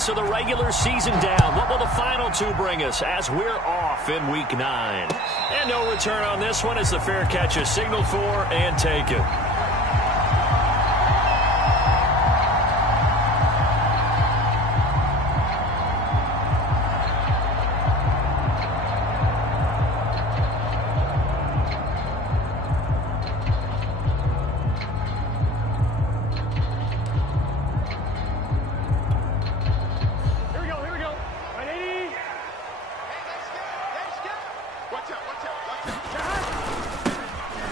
So the regular season down. What will the final two bring us as we're off in Week 9? And no return on this one as the fair catch is signaled for and taken.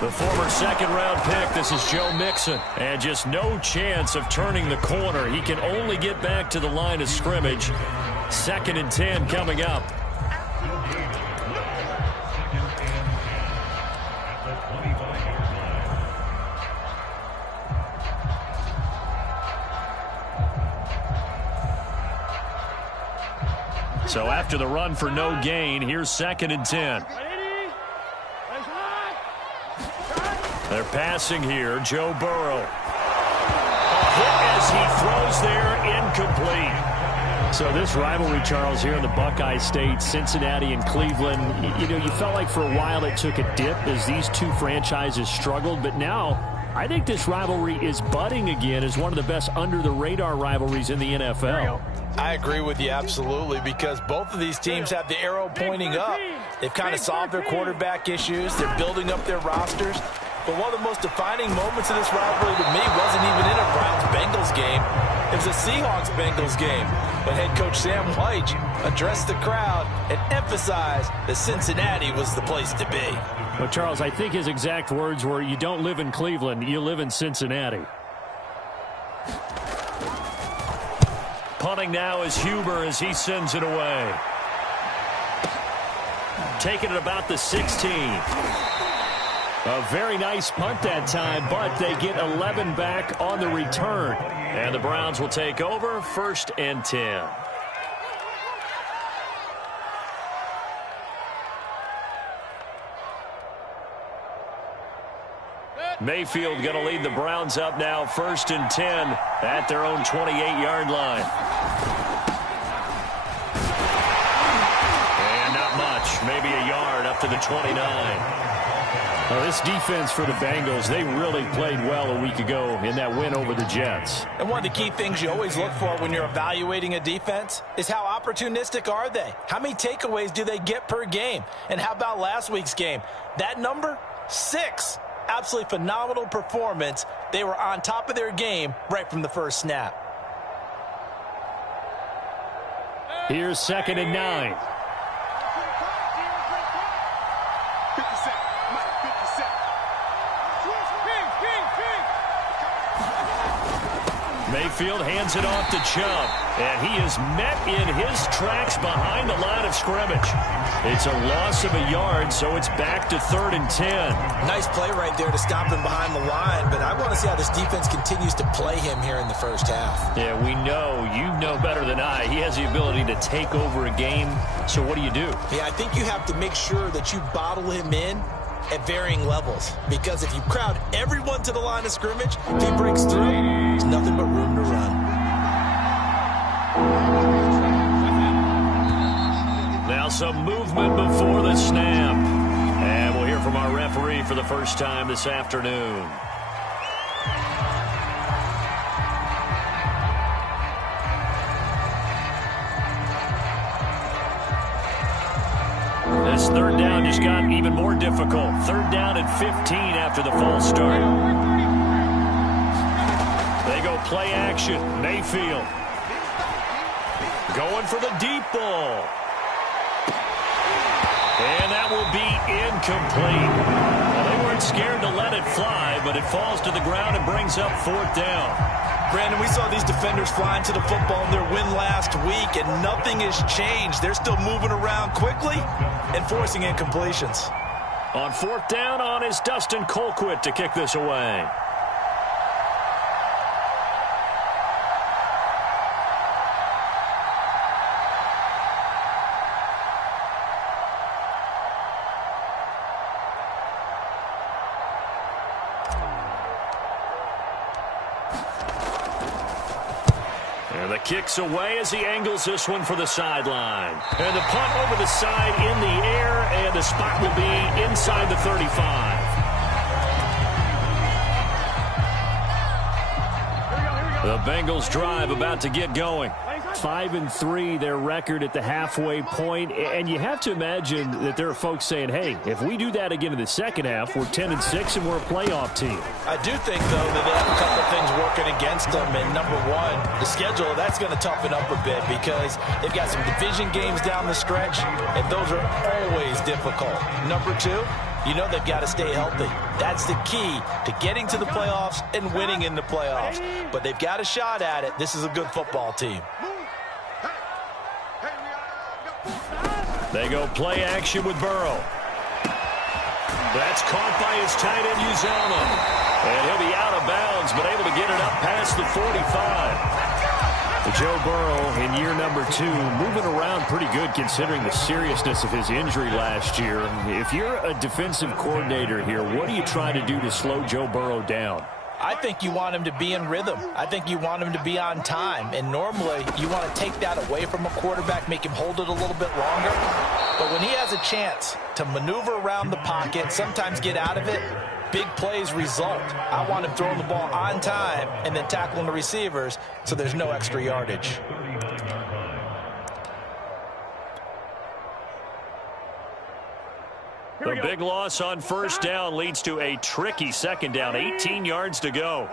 The former second-round pick, this is Joe Mixon. And just no chance of turning the corner. He can only get back to the line of scrimmage. 2nd and 10 coming up. So after the run for no gain, here's 2nd and 10. They're passing here, Joe Burrow. A hit as he throws there, incomplete. So this rivalry, Charles, here in the Buckeye State, Cincinnati and Cleveland, you felt like for a while it took a dip as these two franchises struggled, but now I think this rivalry is budding again as one of the best under-the-radar rivalries in the NFL. I agree with you absolutely because both of these teams have the arrow pointing up. They've kind of solved their quarterback issues. They're building up their rosters. But one of the most defining moments of this rivalry to me wasn't even in a Browns-Bengals game. It was a Seahawks-Bengals game. But head coach Sam White addressed the crowd and emphasized that Cincinnati was the place to be. Well, Charles, I think his exact words were, you don't live in Cleveland, you live in Cincinnati. Punting now is Huber as he sends it away. Taking it about the 16. A very nice punt that time, but they get 11 back on the return. And the Browns will take over 1st and 10. Mayfield going to lead the Browns up now 1st and 10 at their own 28-yard line. And not much, maybe a yard up to the 29. Well, this defense for the Bengals, they really played well a week ago in that win over the Jets. And one of the key things you always look for when you're evaluating a defense is how opportunistic are they? How many takeaways do they get per game? And how about last week's game? That number, 6. Absolutely phenomenal performance. They were on top of their game right from the first snap. Here's 2nd and 9. Mayfield hands it off to Chubb, and he is met in his tracks behind the line of scrimmage. It's a loss of a yard, so it's back to 3rd and 10. Nice play right there to stop him behind the line, but I want to see how this defense continues to play him here in the first half. Yeah, we know, you know better than I, he has the ability to take over a game, so what do you do? Yeah, I think you have to make sure that you bottle him in at varying levels, because if you crowd everyone to the line of scrimmage, if he breaks through, there's nothing but room to run. Now some movement before the snap, and we'll hear from our referee for the first time this afternoon. This 3rd down just got even more difficult. 3rd down and 15 after the false start. They go play action. Mayfield going for the deep ball. And that will be incomplete. Well, they weren't scared to let it fly, but it falls to the ground and brings up 4th down. Brandon, we saw these defenders flying to the football in their win last week, and nothing has changed. They're still moving around quickly and forcing incompletions. On 4th down on is Dustin Colquitt to kick this away. kicks away as he angles this one for the sideline. And the punt over the side in the air, and the spot will be inside the 35. The Bengals drive about to get going. 5-3 their record at the halfway point, and you have to imagine that there are folks saying, hey, if we do that again in the second half, we're 10-6 and we're a playoff team. I do think, though, that they have a couple of things working against them, and number one, the schedule, that's going to toughen up a bit because they've got some division games down the stretch, and those are always difficult. Number two, you know they've got to stay healthy. That's the key to getting to the playoffs and winning in the playoffs. But they've got a shot at it. This is a good football team. They go play action with Burrow. That's caught by his tight end, Uzomah. And he'll be out of bounds, but able to get it up past the 45. Joe Burrow in year number 2, moving around pretty good considering the seriousness of his injury last year. If you're a defensive coordinator here, what are you trying to do to slow Joe Burrow down? I think you want him to be in rhythm. I think you want him to be on time. And normally, you want to take that away from a quarterback, make him hold it a little bit longer. But when he has a chance to maneuver around the pocket, sometimes get out of it, big plays result. I want him throwing the ball on time and then tackling the receivers so there's no extra yardage. The big loss on first down leads to a tricky second down. 18 yards to go.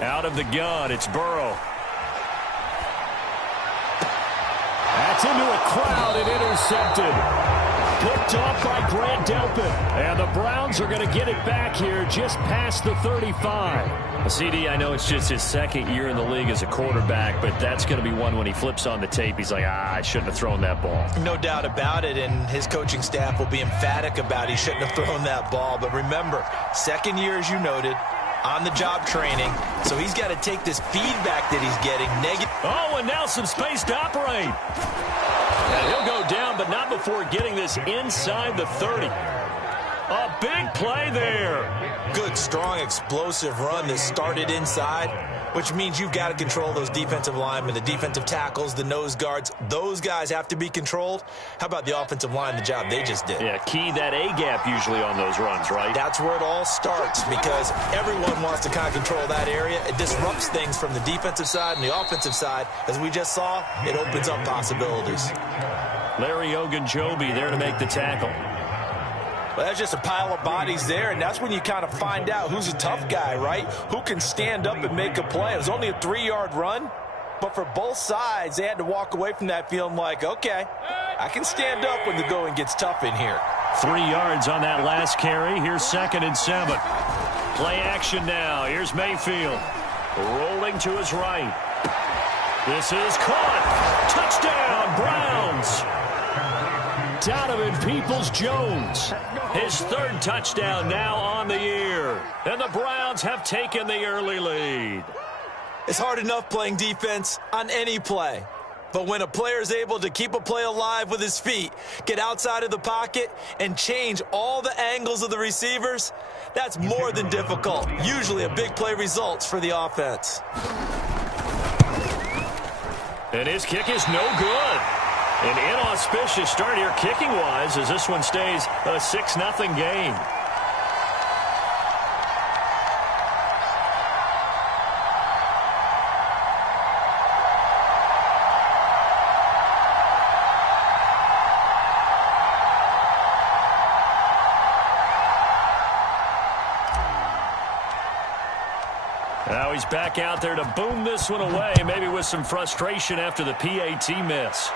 Out of the gun, it's Burrow. That's into a crowd and intercepted. Picked off by Grant Delpit. And the Browns are going to get it back here just past the 35. CD, I know it's just his second year in the league as a quarterback, but that's going to be one when he flips on the tape. He's like, I shouldn't have thrown that ball. No doubt about it, and his coaching staff will be emphatic about he shouldn't have thrown that ball. But remember, second year, as you noted, on-the-job training, so he's got to take this feedback that he's getting negative. Oh, and now some space to operate. And he'll go down, but not before getting this inside the 30. A big play there. Good, strong, explosive run that started inside, which means you've got to control those defensive linemen, the defensive tackles, the nose guards. Those guys have to be controlled. How about the offensive line, the job they just did? Yeah, key that A-gap usually on those runs, right? That's where it all starts because everyone wants to kind of control that area. It disrupts things from the defensive side and the offensive side. As we just saw, it opens up possibilities. Larry Ogunjobi there to make the tackle. Well, that's just a pile of bodies there, and that's when you kind of find out who's a tough guy, right? Who can stand up and make a play. It was only a 3-yard run, but for both sides, they had to walk away from that feeling like, okay, I can stand up when the going gets tough in here. 3 yards on that last carry. Here's 2nd and 7. Play action now. Here's Mayfield. Rolling to his right. This is caught. Touchdown, Browns. Donovan Peoples-Jones. His 3rd touchdown now on the year. And the Browns have taken the early lead. It's hard enough playing defense on any play. But when a player is able to keep a play alive with his feet, get outside of the pocket, and change all the angles of the receivers, that's more than difficult. Usually a big play results for the offense. And his kick is no good. An inauspicious start here kicking-wise as this one stays a 6-0 game. Now he's back out there to boom this one away, maybe with some frustration after the PAT miss.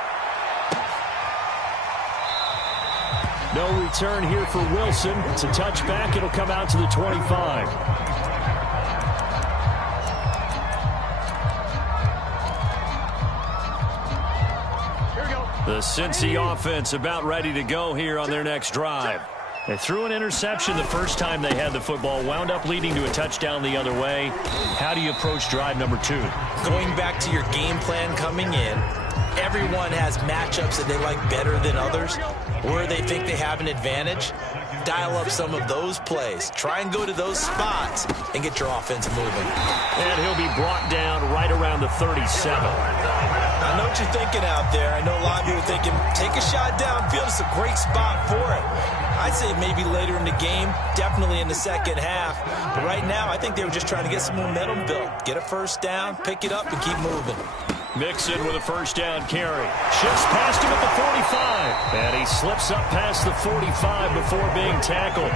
No return here for Wilson. It's a touchback. It'll come out to the 25. The Cincy offense about ready to go here on their next drive. They threw an interception the first time they had the football, wound up leading to a touchdown the other way. How do you approach drive number 2? Going back to your game plan coming in, everyone has matchups that they like better than others, where they think they have an advantage. dial up some of those plays. Try and go to those spots and get your offense moving. And he'll be brought down right around the 37. I know what you're thinking out there. I know a lot of you are thinking, take a shot downfield. It's a great spot for it. I'd say maybe later in the game, definitely in the second half. But right now, I think they were just trying to get some momentum built. Get a first down, pick it up, and keep moving. Mixon with a first down carry. Shifts past him at the 45. And he slips up past the 45 before being tackled.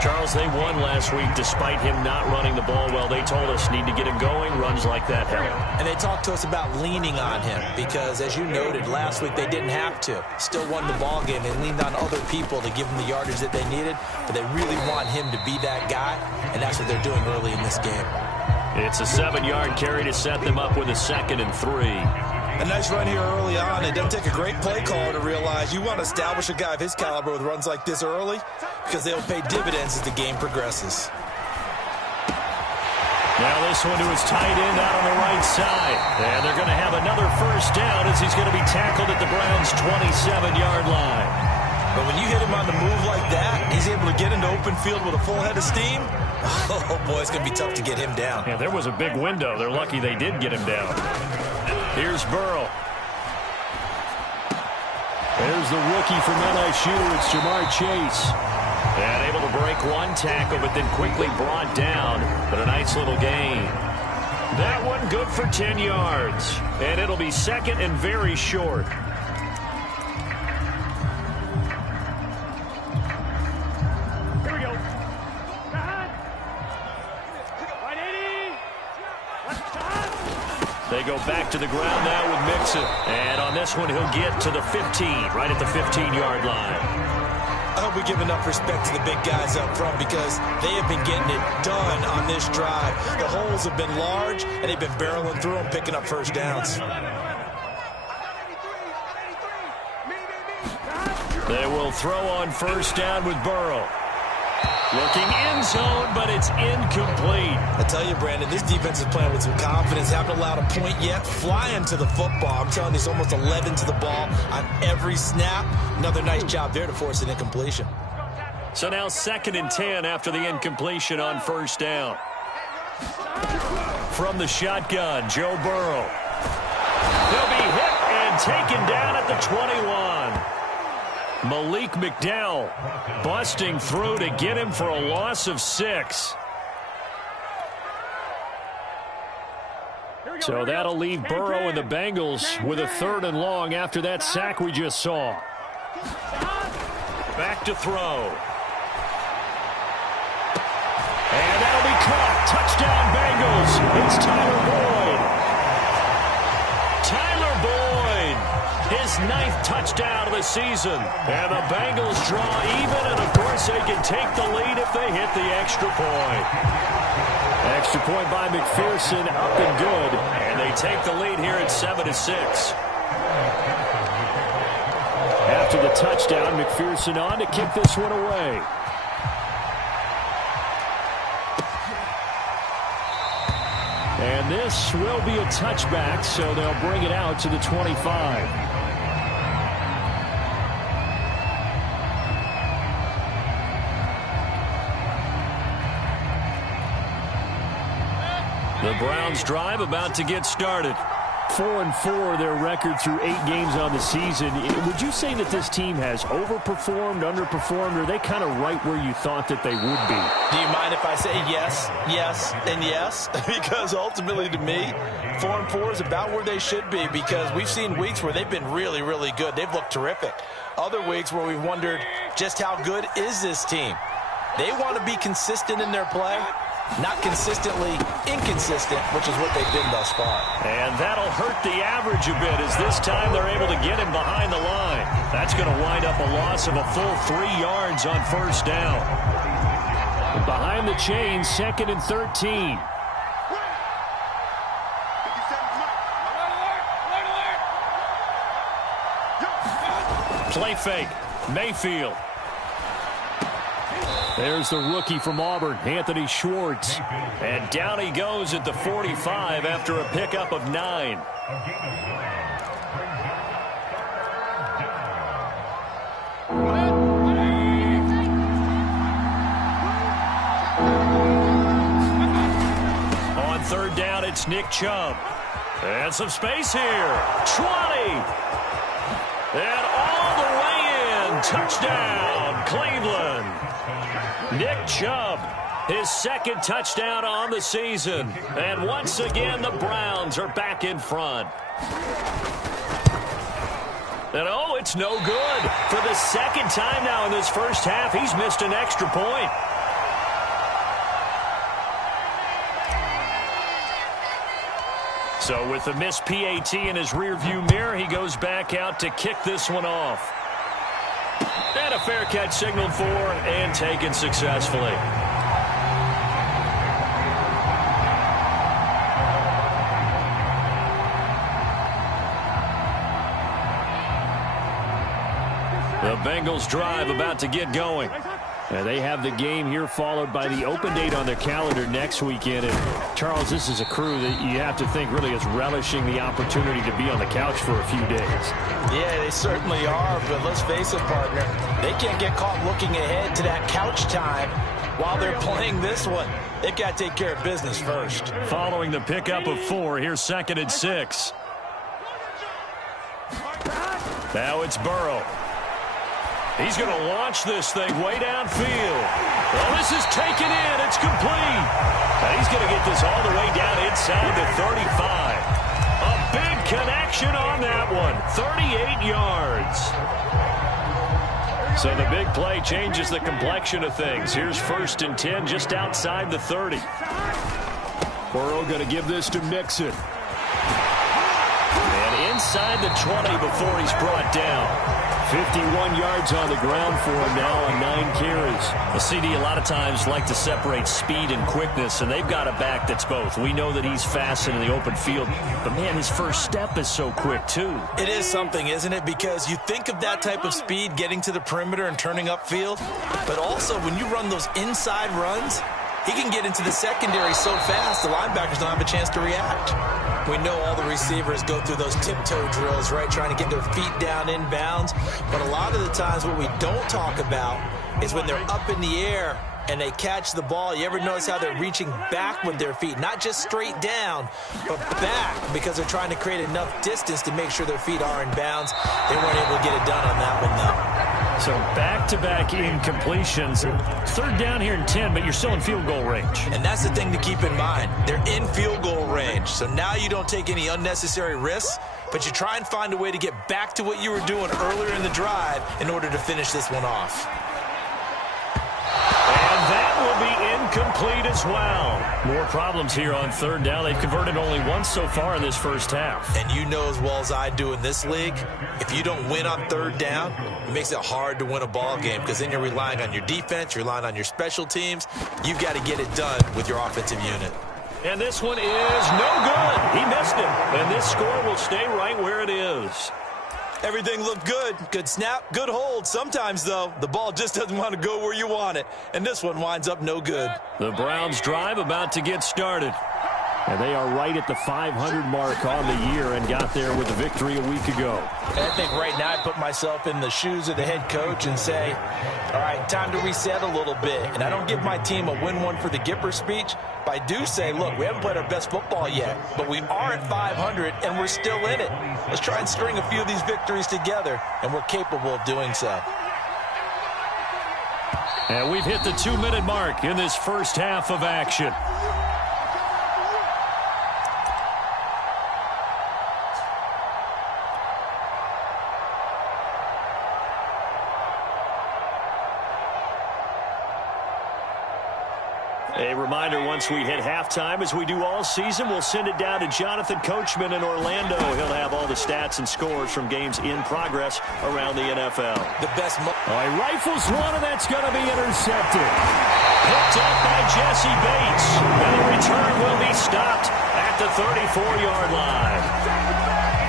Charles, they won last week despite him not running the ball well. They told us need to get him going. Runs like that help. And they talked to us about leaning on him because, as you noted, last week they didn't have to. Still won the ball game. They leaned on other people to give them the yardage that they needed. But they really want him to be that guy, and that's what they're doing early in this game. It's a 7-yard carry to set them up with a 2nd and 3. A nice run here early on. It doesn't take a great play caller to realize you want to establish a guy of his caliber with runs like this early because they'll pay dividends as the game progresses. Now this one to his tight end out on the right side. And they're going to have another first down as he's going to be tackled at the Browns' 27-yard line. But when you hit him on the move like that, he's able to get into open field with a full head of steam. Oh, boy, it's going to be tough to get him down. Yeah, there was a big window. They're lucky they did get him down. Here's Burrow. There's the rookie from LSU. It's Jamar Chase. And able to break one tackle, but then quickly brought down. But a nice little gain. That one good for 10 yards. And it'll be 2nd and very short. Here we go. They go back to the ground now with Mixon. And on this one, he'll get to the 15, right at the 15-yard line. I hope we give enough respect to the big guys up front because they have been getting it done on this drive. The holes have been large, and they've been barreling through them, picking up first downs. They will throw on first down with Burrow. Looking end zone, but it's incomplete. I tell you, Brandon, this defense is playing with some confidence. Haven't allowed a point yet. Flying to the football. I'm telling you, it's almost 11 to the ball on every snap. Another nice job there to force an incompletion. So now 2nd and 10 after the incompletion on first down. From the shotgun, Joe Burrow. He'll be hit and taken down at the 21. Malik McDowell busting through to get him for a loss of 6. So that'll leave Burrow and the Bengals with a 3rd and long after that sack we just saw. Back to throw. And that'll be caught. Touchdown Bengals. It's Tyler Boyd. Tyler Boyd. His 9th touchdown of the season. And the Bengals draw even, and of course they can take the lead if they hit the extra point. Extra point by McPherson, up and good. And they take the lead here at 7-6. After the touchdown, McPherson on to kick this one away. And this will be a touchback, so they'll bring it out to the 25. The Browns drive about to get started. 4-4 their record through 8 games on the season. Would you say that this team has overperformed, underperformed, or are they kind of right where you thought that they would be? Do you mind if I say yes, yes, and yes? Because ultimately to me, 4-4 is about where they should be because we've seen weeks where they've been really, really good. They've looked terrific. Other weeks where we've wondered just how good is this team. They want to be consistent in their play. Not consistently inconsistent, which is what they've been thus far. And that'll hurt the average a bit as this time they're able to get him behind the line. That's going to wind up a loss of a full 3 yards on first down. And behind the chains, 2nd and 13. Play fake. Mayfield. There's the rookie from Auburn, Anthony Schwartz. And down he goes at the 45 after a pickup of 9. it's Nick Chubb. And some space here. 20. And all the way in. Touchdown, Cleveland. Nick Chubb, his second touchdown on the season. And once again, the Browns are back in front. And oh, it's no good. For the second time now in this first half, he's missed an extra point. So with the missed PAT in his rearview mirror, he goes back out to kick this one off. And a fair catch signaled for and taken successfully. The Bengals drive about to get going. And they have the game here followed by the open date on their calendar next weekend. And Charles, this is a crew that you have to think really is relishing the opportunity to be on the couch for a few days. Yeah, they certainly are, but let's face it, partner. They can't get caught looking ahead to that couch time while they're playing this one. They've got to take care of business first. Following the pickup of 4, here's 2nd and 6. Now it's Burrow. He's going to launch this thing way downfield. Well, this is taken in. It's complete. And he's going to get this all the way down inside the 35. A big connection on that one. 38 yards. So the big play changes the complexion of things. Here's 1st and 10 just outside the 30. Burrow going to give this to Mixon. And inside the 20 before he's brought down. 51 yards on the ground for him now on 9 carries. The CD a lot of times like to separate speed and quickness, and they've got a back that's both. We know that he's fast in the open field, but, man, his first step is so quick, too. It is something, isn't it? Because you think of that type of speed getting to the perimeter and turning upfield, but also when you run those inside runs, he can get into the secondary so fast the linebackers don't have a chance to react. We know all the receivers go through those tiptoe drills, right, trying to get their feet down inbounds. But a lot of the times what we don't talk about is when they're up in the air and they catch the ball. You ever notice how they're reaching back with their feet? Not just straight down, but back, because they're trying to create enough distance to make sure their feet are in bounds. They weren't able to get it done on that one, though. So back-to-back incompletions. 3rd down here and 10, but you're still in field goal range. And that's the thing to keep in mind. They're in field goal range. So now you don't take any unnecessary risks, but you try and find a way to get back to what you were doing earlier in the drive in order to finish this one off. And that will be incomplete as well. More problems here on 3rd down. They've converted only once so far in this first half. And you know as well as I do in this league, if you don't win on 3rd down, it makes it hard to win a ball game, because then you're relying on your defense, you're relying on your special teams. You've got to get it done with your offensive unit. And this one is no good. He missed it. And this score will stay right where it is. Everything looked good. Good snap, good hold. Sometimes, though, the ball just doesn't want to go where you want it. And this one winds up no good. The Browns drive about to get started. And they are right at the 500 mark on the year and got there with a victory a week ago. And I think right now I put myself in the shoes of the head coach and say, all right, time to reset a little bit. And I don't give my team a win one for the Gipper speech, but I do say, look, we haven't played our best football yet, but we are at 500 and we're still in it. Let's try and string a few of these victories together, and we're capable of doing so. And we've hit the 2-minute mark in this first half of action. A reminder, once we hit halftime, as we do all season, we'll send it down to Jonathan Coachman in Orlando. He'll have all the stats and scores from games in progress around the NFL. The best. He rifles one, and that's going to be intercepted. Picked up by Jesse Bates. And the return will be stopped at the 34-yard line.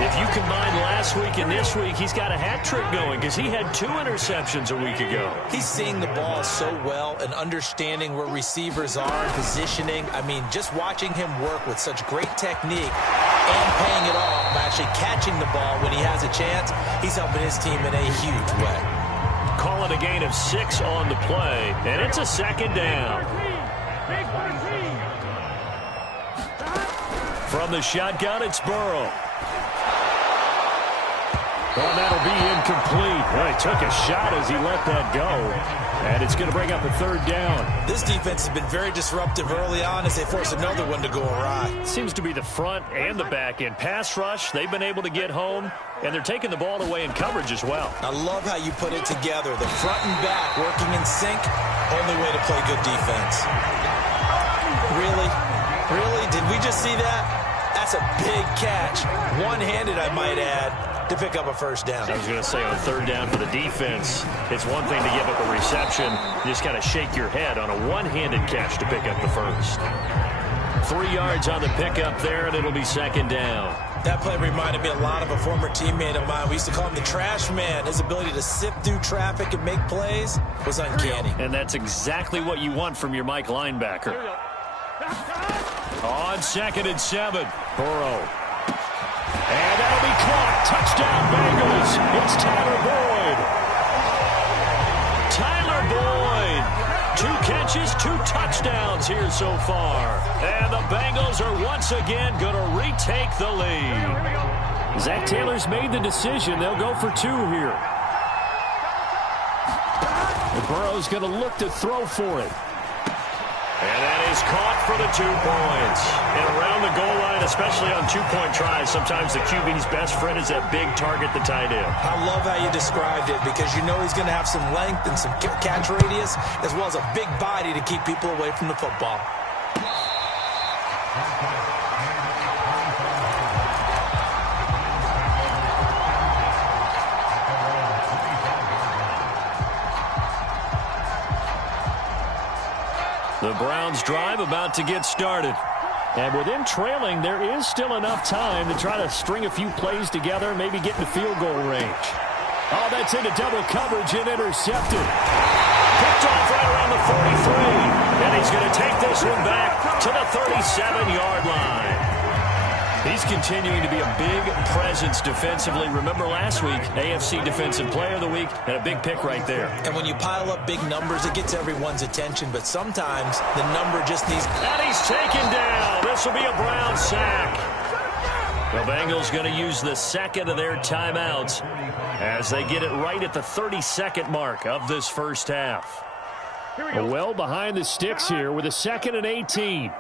If you combine last week and this week, he's got a hat trick going because he had 2 interceptions a week ago. He's seeing the ball so well and understanding where receivers are and positioning. I mean, just watching him work with such great technique and paying it off by actually catching the ball when he has a chance, he's helping his team in a huge way. Call it a gain of 6 on the play, and it's a 2nd down. From the shotgun, it's Burrow. Well, that'll be incomplete. Well, he took a shot as he let that go. And it's going to bring up a third down. This defense has been very disruptive early on as they force another one to go awry. Seems to be the front and the back end. Pass rush, they've been able to get home, and they're taking the ball away in coverage as well. I love how you put it together. The front and back working in sync, only way to play good defense. Really? Really? Did we just see that? That's a big catch. One-handed, I might add, to pick up a first down. I was going to say on third down for the defense, it's one thing to give up a reception. You just got to shake your head on a one-handed catch to pick up the first. 3 yards on the pickup there, and it'll be second down. That play reminded me a lot of a former teammate of mine. We used to call him the trash man. His ability to sift through traffic and make plays was uncanny. And that's exactly what you want from your Mike linebacker. On 2nd and 7, Burrow. And that'll be caught. Touchdown, Bengals. It's Tyler Boyd. Tyler Boyd. 2 catches, 2 touchdowns here so far. And the Bengals are once again going to retake the lead. Zach Taylor's made the decision. They'll go for 2 here. And Burrow's going to look to throw for it. And that is caught for the 2 points. And around the goal line, especially on 2-point tries, sometimes the QB's best friend is that big target, the tight end. I love how you described it because you know he's going to have some length and some catch radius as well as a big body to keep people away from the football. The Browns drive about to get started. And with them trailing, there is still enough time to try to string a few plays together and maybe get in the field goal range. Oh, that's into double coverage and intercepted. Picked off right around the 43. And he's going to take this one back to the 37-yard line. He's continuing to be a big presence defensively. Remember last week, AFC Defensive Player of the Week, and a big pick right there. And when you pile up big numbers, it gets everyone's attention. But sometimes the number just needs... And he's taken down. This will be a Brown sack. The Bengals going to use the second of their timeouts as they get it right at the 32nd mark of this first half. Well behind the sticks here with a 2nd and 18.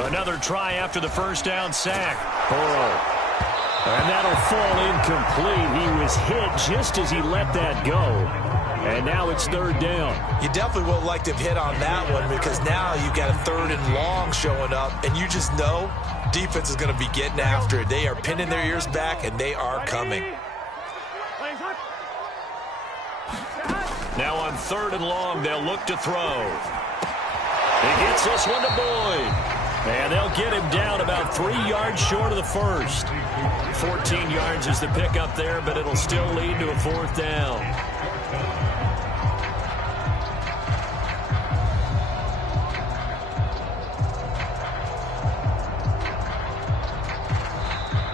Another try after the first down sack. Burrow. And that'll fall incomplete. He was hit just as he let that go. And now it's third down. You definitely would like to have hit on that one because now you've got a 3rd and long showing up. And you just know defense is going to be getting after it. They are pinning their ears back, and they are coming. Now on 3rd and long, they'll look to throw. He gets this one to Boyd. And they'll get him down about 3 yards short of the first. 14 yards is the pickup there, but it'll still lead to a 4th down.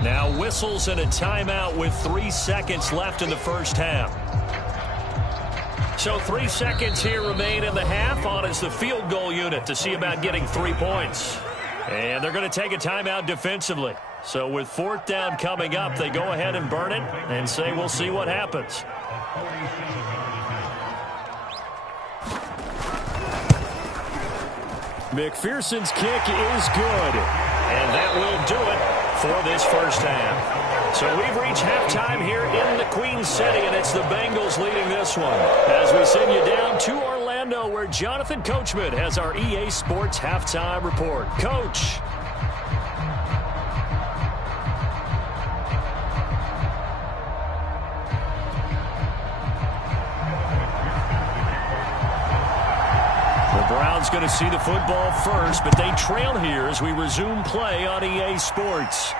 Now whistles and a timeout with 3 seconds left in the first half. So 3 seconds here remain in the half. On is the field goal unit to see about getting 3 points. And they're going to take a timeout defensively. So with 4th down coming up, they go ahead and burn it and say we'll see what happens. McPherson's kick is good. And that will do it for this first half. So we've reached halftime here in the Queen City, and it's the Bengals leading this one. As we send you down to Orlando, where Jonathan Coachman has our EA Sports halftime report. Coach. The Browns going to see the football first, but they trail here as we resume play on EA Sports.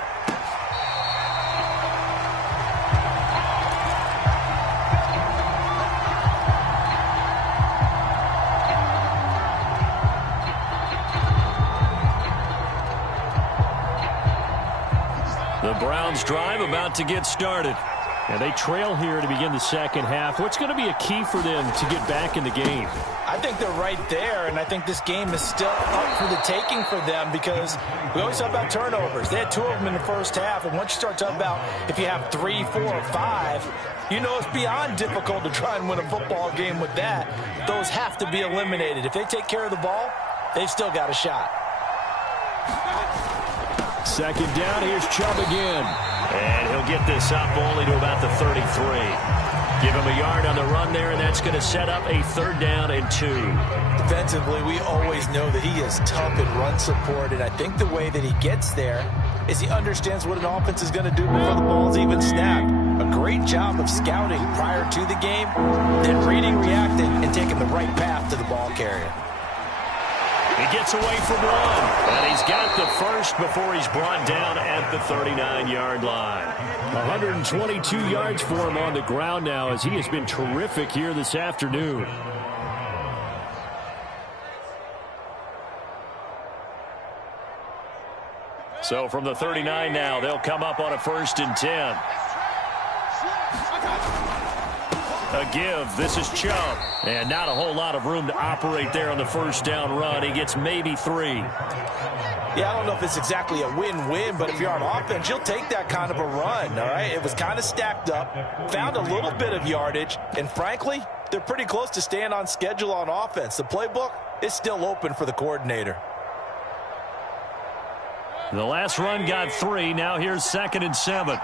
The Browns drive about to get started. And they trail here to begin the second half. What's going to be a key for them to get back in the game? I think they're right there, and I think this game is still up for the taking for them because we always talk about turnovers. They had 2 of them in the first half, and once you start talking about if you have 3, 4, or 5, you know it's beyond difficult to try and win a football game with that. Those have to be eliminated. If they take care of the ball, they've still got a shot. Second down, here's Chubb again. And he'll get this up only to about the 33. Give him a yard on the run there, and that's going to set up a 3rd down and 2. Defensively, we always know that he is tough in run support, and I think the way that he gets there is he understands what an offense is going to do before the ball's even snapped. A great job of scouting prior to the game, then reading, reacting, and taking the right path to the ball carrier. He gets away from 1, and he's got the first before he's brought down at the 39-yard line. 122 yards for him on the ground now as he has been terrific here this afternoon. So from the 39 now, they'll come up on a 1st and 10. A give. This is Chubb. And not a whole lot of room to operate there on the 1st down run. He gets maybe 3. Yeah, I don't know if it's exactly a win-win, but if you're on offense, you'll take that kind of a run, all right? It was kind of stacked up, found a little bit of yardage, and frankly, they're pretty close to staying on schedule on offense. The playbook is still open for the coordinator. The last run got 3. Now here's 2nd and 7.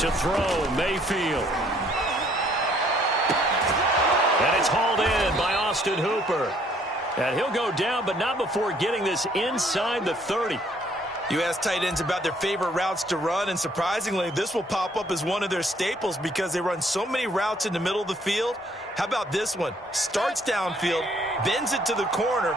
To throw, Mayfield. And it's hauled in by Austin Hooper. And he'll go down, but not before getting this inside the 30. You ask tight ends about their favorite routes to run, and surprisingly, this will pop up as one of their staples because they run so many routes in the middle of the field. How about this one? Starts downfield, bends it to the corner,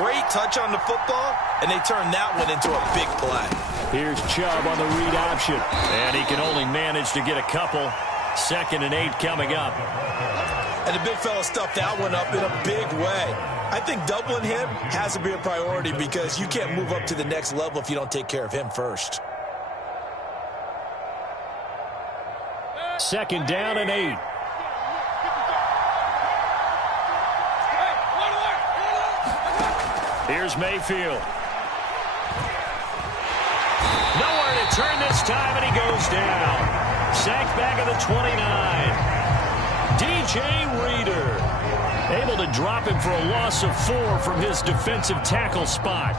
great touch on the football, and they turn that one into a big play. Here's Chubb on the read option, and he can only manage to get a couple. 2nd and 8 coming up. And the big fella stuffed that one up in a big way. I think doubling him has to be a priority because you can't move up to the next level if you don't take care of him first. 2nd down and 8. Here's Mayfield. Nowhere to turn this time, and he goes down. Sacked back at the 29. DJ Reader able to drop him for a loss of 4 from his defensive tackle spot.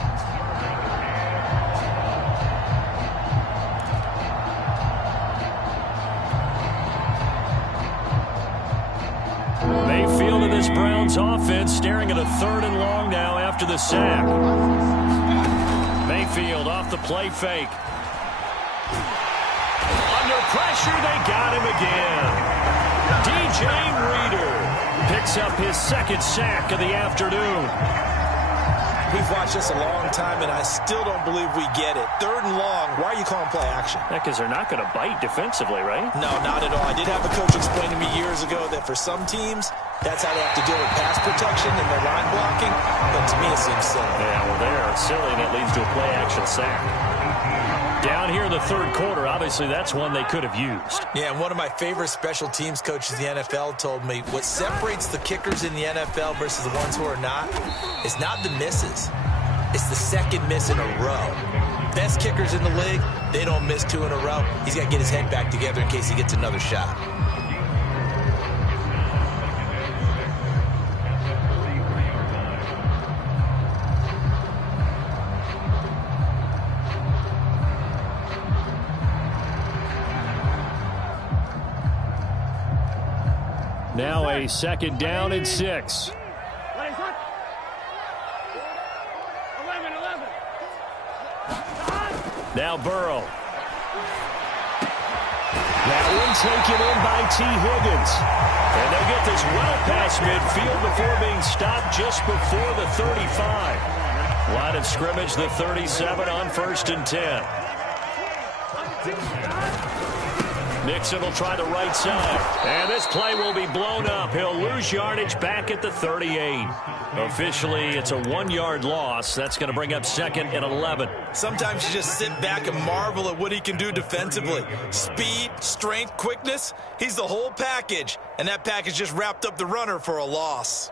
Mayfield in this Browns offense staring at a 3rd and long now after the sack. Mayfield off the play fake. Under pressure, they got him again. DJ Reader picks up his 2nd sack of the afternoon. We've watched this a long time, and I still don't believe we get it. 3rd and long, why are you calling play action? Yeah, because they're not going to bite defensively, right? No, not at all. I did have a coach explain to me years ago that for some teams, that's how they have to deal with pass protection and their line blocking, but to me it seems silly. Yeah, well, they are silly, and it leads to a play action sack. Down here in the 3rd quarter, obviously that's one they could have used. Yeah, and one of my favorite special teams coaches in the NFL told me what separates the kickers in the NFL versus the ones who are not is not the misses. It's the 2nd miss in a row. Best kickers in the league, they don't miss 2 in a row. He's got to get his head back together in case he gets another shot. Now a 2nd down and 6. Now Burrow. That one taken in by T. Higgins. And they'll get this well past midfield before being stopped just before the 35. Line of scrimmage, the 37 on 1st and 10. Mixon will try the right side. And this play will be blown up. He'll lose yardage back at the 38. Officially, it's a 1-yard loss. That's going to bring up 2nd and 11. Sometimes you just sit back and marvel at what he can do defensively. Speed, strength, quickness. He's the whole package. And that package just wrapped up the runner for a loss.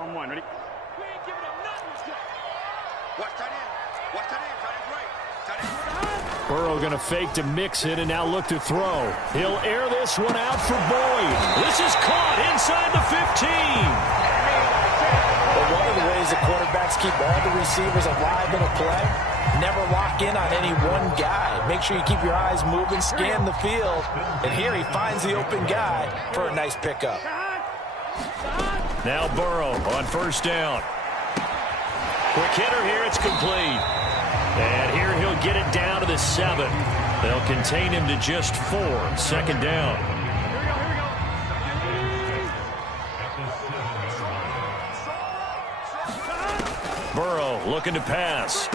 On one, ready? We ain't giving up nothing. Watch tight end. Watch tight end. Tight end right. Tight end right. Burrow going to fake to Mixon and now look to throw. He'll air this one out for Boyd. This is caught inside the 15. But one of the ways the quarterbacks keep all the receivers alive in a play, never lock in on any one guy. Make sure you keep your eyes moving, scan the field. And here he finds the open guy for a nice pickup. Now Burrow on 1st down. Quick hitter here, it's complete. And here he'll get it down to the 7. They'll contain him to just 4. 2nd down. Burrow looking to pass.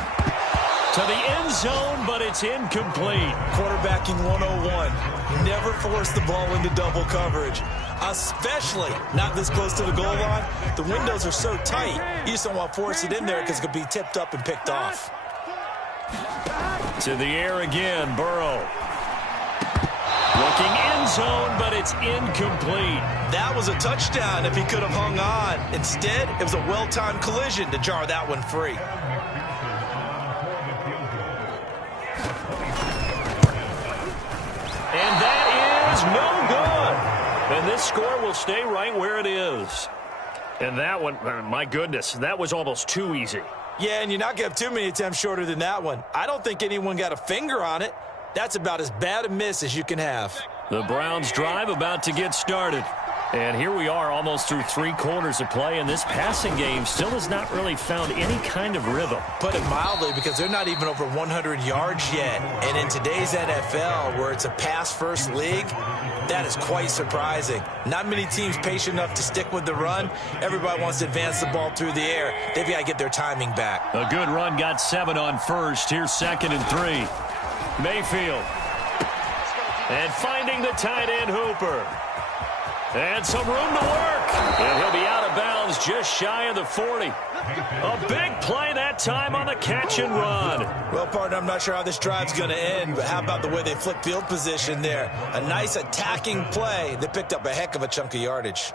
To the end zone, but it's incomplete. Quarterbacking 101. Never force the ball into double coverage. Especially not this close to the goal line. The windows are so tight, you just don't want to force it in there because it could be tipped up and picked off. To the air again, Burrow. Looking end zone, but it's incomplete. That was a touchdown if he could have hung on. Instead, it was a well-timed collision to jar that one free. And that is no good. And this score will stay right where it is. And that one, my goodness, that was almost too easy. Yeah, and you're not going to have too many attempts shorter than that one. I don't think anyone got a finger on it. That's about as bad a miss as you can have. The Browns drive about to get started. And here we are almost through 3 quarters of play, and this passing game still has not really found any kind of rhythm. Put it mildly, because they're not even over 100 yards yet. And in today's NFL, where it's a pass-first league, that is quite surprising. Not many teams patient enough to stick with the run. Everybody wants to advance the ball through the air. They've got to get their timing back. A good run got 7 on 1st. Here's 2nd and 3. Mayfield. And finding the tight end Hooper. And some room to work. And he'll be out of bounds just shy of the 40. A big play that time on the catch and run. Well, partner, I'm not sure how this drive's going to end, but how about the way they flip field position there? A nice attacking play that picked up a heck of a chunk of yardage.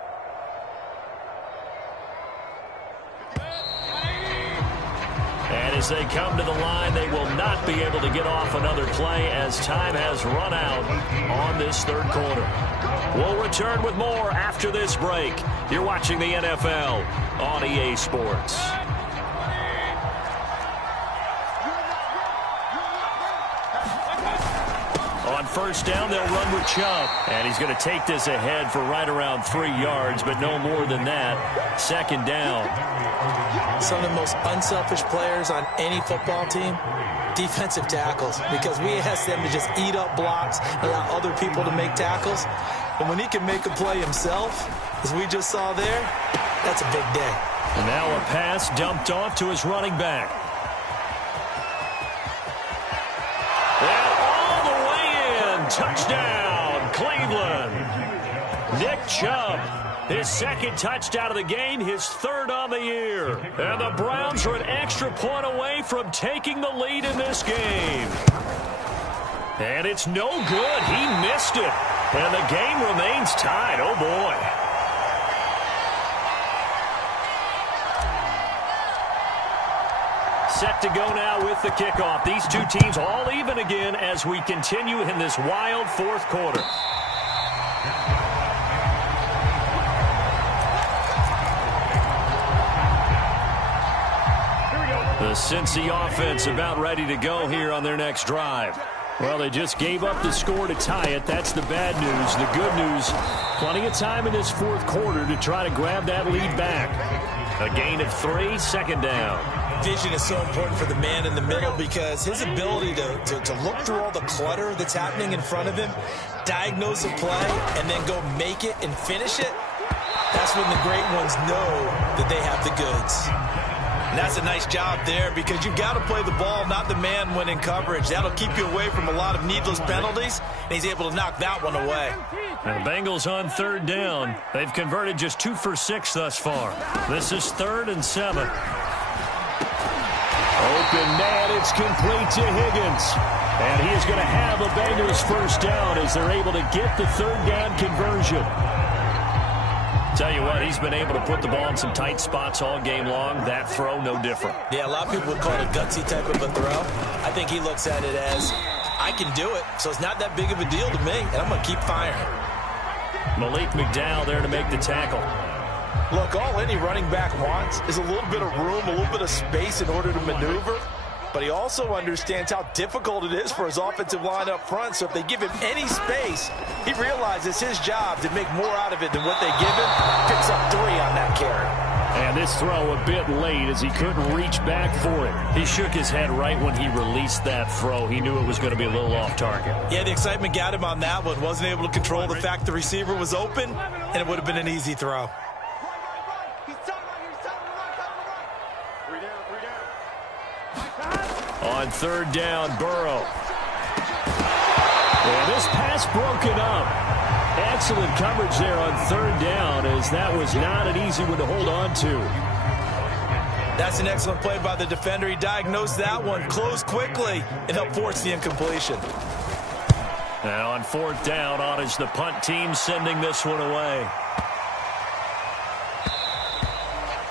And as they come to the line, they will not be able to get off another play as time has run out on this 3rd quarter. We'll return with more after this break. You're watching the NFL on EA Sports. On 1st down, they'll run with Chubb. And he's going to take this ahead for right around 3 yards, but no more than that. 2nd down. Some of the most unselfish players on any football team, defensive tackles, because we ask them to just eat up blocks, allow other people to make tackles. But when he can make a play himself, as we just saw there, that's a big day. And now a pass dumped off to his running back. And all the way in. Touchdown, Cleveland. Nick Chubb, his 2nd touchdown of the game, his 3rd on the year. And the Browns are an extra point away from taking the lead in this game. And it's no good. He missed it. And the game remains tied. Oh, boy. Set to go now with the kickoff. These two teams all even again as we continue in this wild 4th quarter. The Cincy offense about ready to go here on their next drive. Well, they just gave up the score to tie it. That's the bad news. The good news, plenty of time in this 4th quarter to try to grab that lead back. A gain of 3, 2nd down. Vision is so important for the man in the middle because his ability to look through all the clutter that's happening in front of him, diagnose a play, and then go make it and finish it, that's when the great ones know that they have the goods. And that's a nice job there because you've got to play the ball, not the man when in coverage. That'll keep you away from a lot of needless penalties, and he's able to knock that one away. And the Bengals on third down. They've converted just 2 for 6 thus far. This is 3rd and 7. Open man, it's complete to Higgins. And he is going to have a Bengals first down as they're able to get the third down conversion. Tell you what, he's been able to put the ball in some tight spots all game long. That throw, no different. Yeah, a lot of people would call it a gutsy type of a throw. I think he looks at it as, I can do it, so it's not that big of a deal to me, and I'm going to keep firing. Malik McDowell there to make the tackle. Look, all any running back wants is a little bit of room, a little bit of space in order to maneuver. But he also understands how difficult it is for his offensive line up front. So if they give him any space, he realizes it's his job to make more out of it than what they give him. Picks up 3 on that carry. And this throw a bit late as he couldn't reach back for it. He shook his head right when he released that throw. He knew it was going to be a little off target. Yeah, the excitement got him on that one. Wasn't able to control the fact the receiver was open, and it would have been an easy throw. On third down, Burrow. And this pass broken up. Excellent coverage there on third down, as that was not an easy one to hold on to. That's an excellent play by the defender. He diagnosed that one, closed quickly, and helped force the incompletion. Now on fourth down, on is the punt team sending this one away.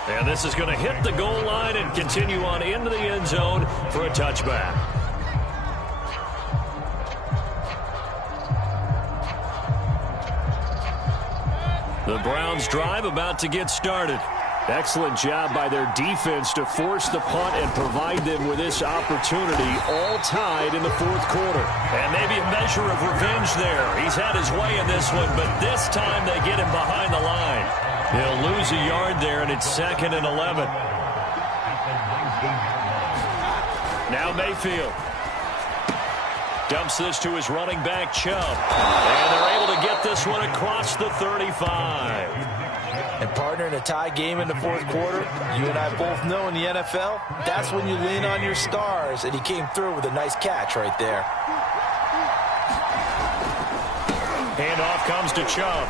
And this is going to hit the goal line and continue on into the end zone for a touchback. The Browns drive about to get started. Excellent job by their defense to force the punt and provide them with this opportunity, all tied in the fourth quarter. And maybe a measure of revenge there. He's had his way in this one, but this time they get him behind the line. He'll lose a yard there, and it's 2nd and 11. Now Mayfield dumps this to his running back, Chubb. And they're able to get this one across the 35. And partner, in a tie game in the fourth quarter, you and I both know in the NFL, that's when you lean on your stars. And he came through with a nice catch right there. Handoff comes to Chubb.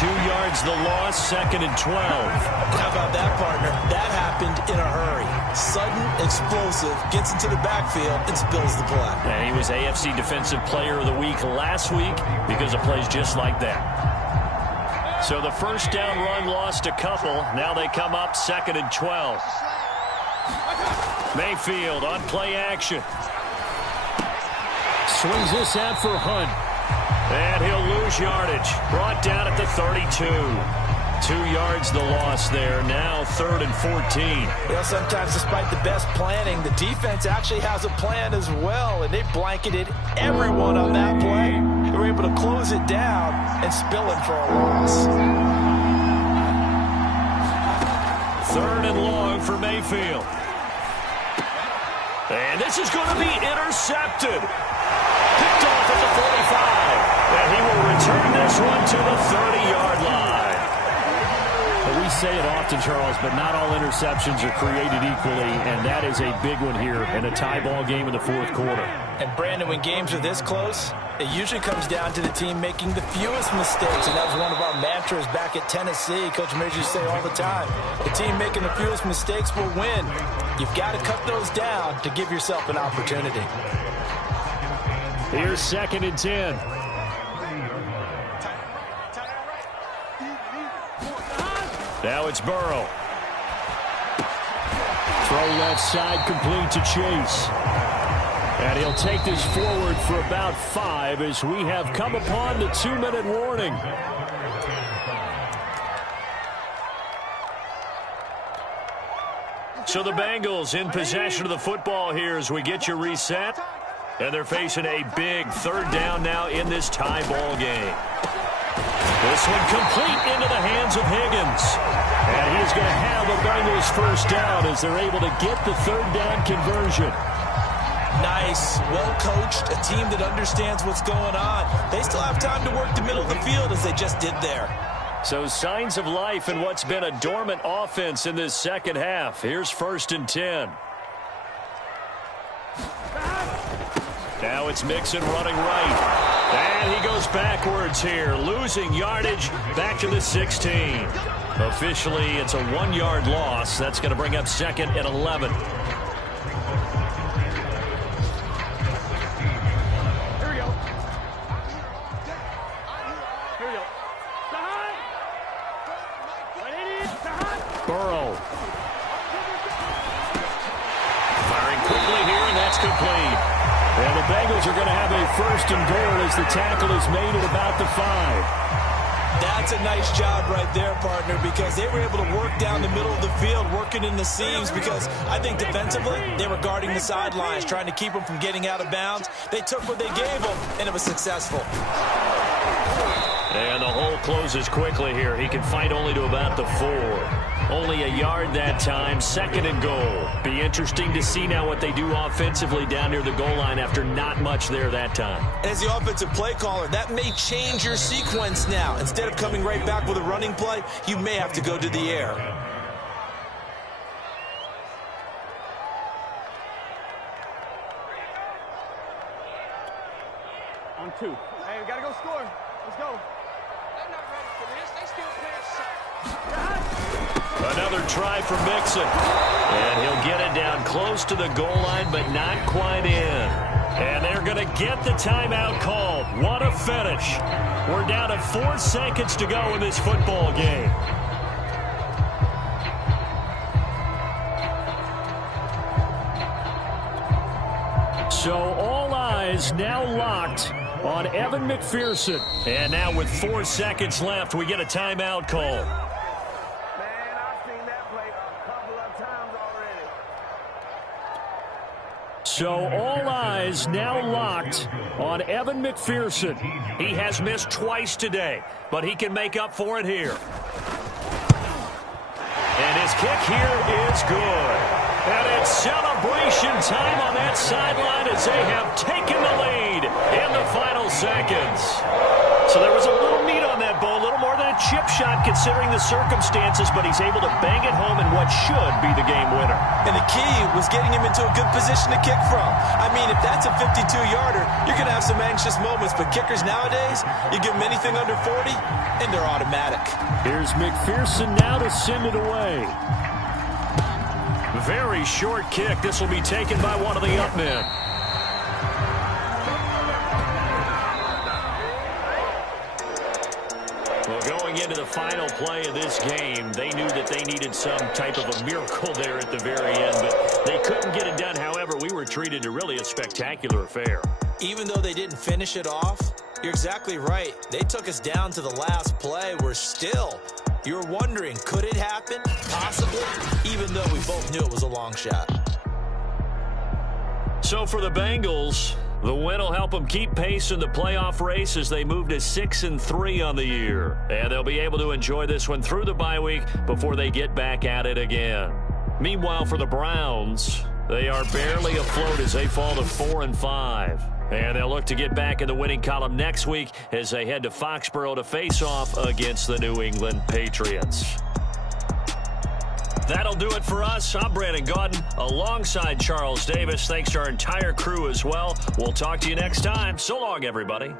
2 yards the loss, 2nd and 12. How about that, partner? That happened in a hurry. Sudden, explosive, gets into the backfield, and spills the play. And he was AFC Defensive Player of the Week last week because of plays just like that. So the first down run lost a couple. Now they come up 2nd and 12. Mayfield on play action. Swings this out for Hunt. And he'll lose yardage. Brought down at the 32. 2 yards the loss there. Now 3rd and 14. Well, sometimes despite the best planning, the defense actually has a plan as well. And they blanketed everyone on that play. They were able to close it down and spill it for a loss. 3rd and long for Mayfield. And this is going to be intercepted. Picked off at the 45. And he will return this one to the 30-yard line. But we say it often, Charles, but not all interceptions are created equally, and that is a big one here in a tie ball game in the fourth quarter. And, Brandon, when games are this close, it usually comes down to the team making the fewest mistakes, and that was one of our mantras back at Tennessee. Coach Major used to say all the time, the team making the fewest mistakes will win. You've got to cut those down to give yourself an opportunity. Here's 2nd and 10. Now it's Burrow. Throw left side complete to Chase. And he'll take this forward for about 5 as we have come upon the 2-minute warning. So the Bengals in possession of the football here as we get you reset. And they're facing a big 3rd down now in this tie ball game. This one complete into the hands of Higgins. And he is going to have a Bengals first down as they're able to get the 3rd down conversion. Nice, well-coached, a team that understands what's going on. They still have time to work the middle of the field as they just did there. So signs of life in what's been a dormant offense in this second half. Here's 1st and 10. Now it's Mixon running right. And he goes backwards here, losing yardage back to the 16. Officially, it's a 1-yard loss. That's going to bring up 2nd and 11. Burrow. Firing quickly here, and that's complete. And the Bengals are going to have a 1st and goal as the tackle is made at about the 5. That's a nice job right there, partner, because they were able to work down the middle of the field, working in the seams, because I think defensively they were guarding the sidelines, trying to keep them from getting out of bounds. They took what they gave them, and it was successful. And the hole closes quickly here. He can fight only to about the 4. Only a yard that time, 2nd and goal. Be interesting to see now what they do offensively down near the goal line after not much there that time. As the offensive play caller, that may change your sequence now. Instead of coming right back with a running play, you may have to go to the air. On 2. Hey, we got to go score. Let's go. They're not ready for this. They still playing soft. Another try for Mixon. And he'll get it down close to the goal line, but not quite in. And they're going to get the timeout called. What a finish. We're down to 4 seconds to go in this football game. So all eyes now locked on Evan McPherson. And now with 4 seconds left, we get a timeout call. So all eyes now locked on Evan McPherson. He has missed twice today, but he can make up for it here. And his kick here is good. And it's celebration time on that sideline as they have taken the lead in the final seconds. So there was a little meat on that ball, a little more than a chip shot considering the circumstances, but he's able to bang it home in what should be the game winner. And the key was getting him into a good position to kick from. I mean, if that's a 52-yarder, you're going to have some anxious moments, but kickers nowadays, you give them anything under 40, and they're automatic. Here's McPherson now to send it away. Very short kick. This will be taken by one of the up men. Well, going into the final play of this game, they knew that they needed some type of a miracle there at the very end, but they couldn't get it done. However, we were treated to really a spectacular affair. Even though they didn't finish it off, you're exactly right. They took us down to the last play. We're still... You're wondering, could it happen? Possibly, even though we both knew it was a long shot. So for the Bengals, the win will help them keep pace in the playoff race as they move to 6-3 on the year. And they'll be able to enjoy this one through the bye week before they get back at it again. Meanwhile, for the Browns, they are barely afloat as they fall to 4-5. And they'll look to get back in the winning column next week as they head to Foxborough to face off against the New England Patriots. That'll do it for us. I'm Brandon Gaudin alongside Charles Davis. Thanks to our entire crew as well. We'll talk to you next time. So long, everybody.